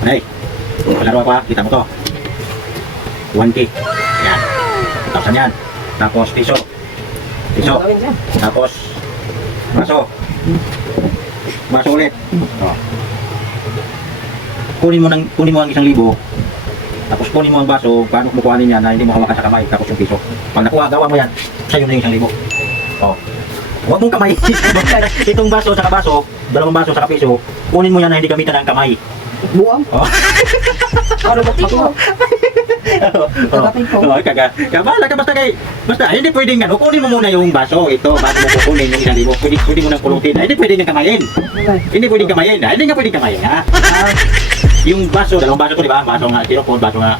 Anay, palaro ako ha, kita mo to. 1K. Yan. 1,000 yan. Tapos piso. Piso. Tapos baso. Baso ulit. Oh. Kunin mo ang 1,000. Tapos kunin mo ang baso, paano mo kuhanin yan na hindi mo hawakan sa kamay, tapos yung piso. Pag nakuha, gawa mo yan, sa'yo na yung 1,000. Oh. Huwag mong kamay. Itong baso sa baso, dalawang baso sa piso, kunin mo yan na hindi gamitan ng kamay. Buang. Oh. Ano ba ito? Kagapin ko. Oh, kabala ka basta hindi pwedeng ano, kunin mo muna yung baso, ito, bago mo kukunin yung 1,000. Pwede mo nang pulutin. Hindi pwedeng kamayin. Hindi pwedeng kamayin. Hindi nga pwedeng kamayin, ha? Yung baso, dalawang baso to, di ba? Baso nga, tirokod, baso nga,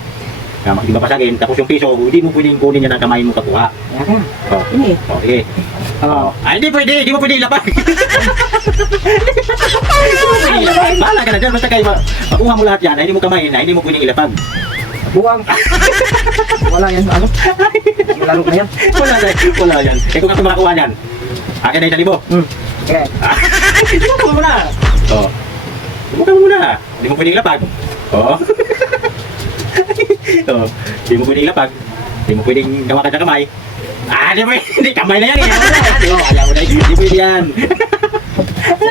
di ba pasagin, tapos yung piso, hindi mo pwedeng kunin yan ng kamay mo kakuha. Oh, Ini. oh, sige. Oh. Hindi pwede, hindi mo pwede ilapag. Bahala ka na dyan, basta kayo makuha mo lahat yan, hindi mo kamayin, hindi mo pwedeng ilapag. Buang. Wala yan. Ano? Laro na yan. Wala yan. Eh kung ako makakuha yan, akin na 1,000. Okay. Subukan mo muna. Oh. Subukan mo muna. Hindi mo pwedeng ilapag. Oo. Oh. Hindi mo pwedeng ilapag. Hindi mo pwedeng gawa ka sa kamay. Di mo, hindi kamay na yan eh. Ayaw mo na, hindi pwede yan.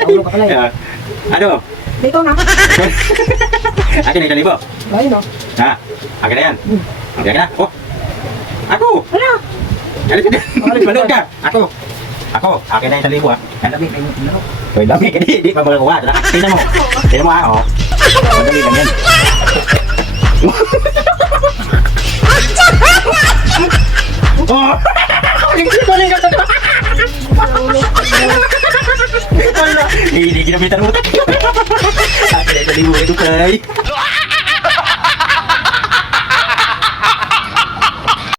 Ulo ka pala eh. Ano? Dito na. Akin na 1,000. Ayun o. Ha? Akin na yan. Akin na. Oh. Ako. Wala. Alis ka. Manood ka. Ako. Akin na 1,000 ha. Ang dami. May laro. Hoy, dami. Hindi pa magawa. Tingnan mo. Tingnan mo ha. Oh. Madali lang yan. Oh! Hindi ginamitan mo. Akin na 1,000 ito kay.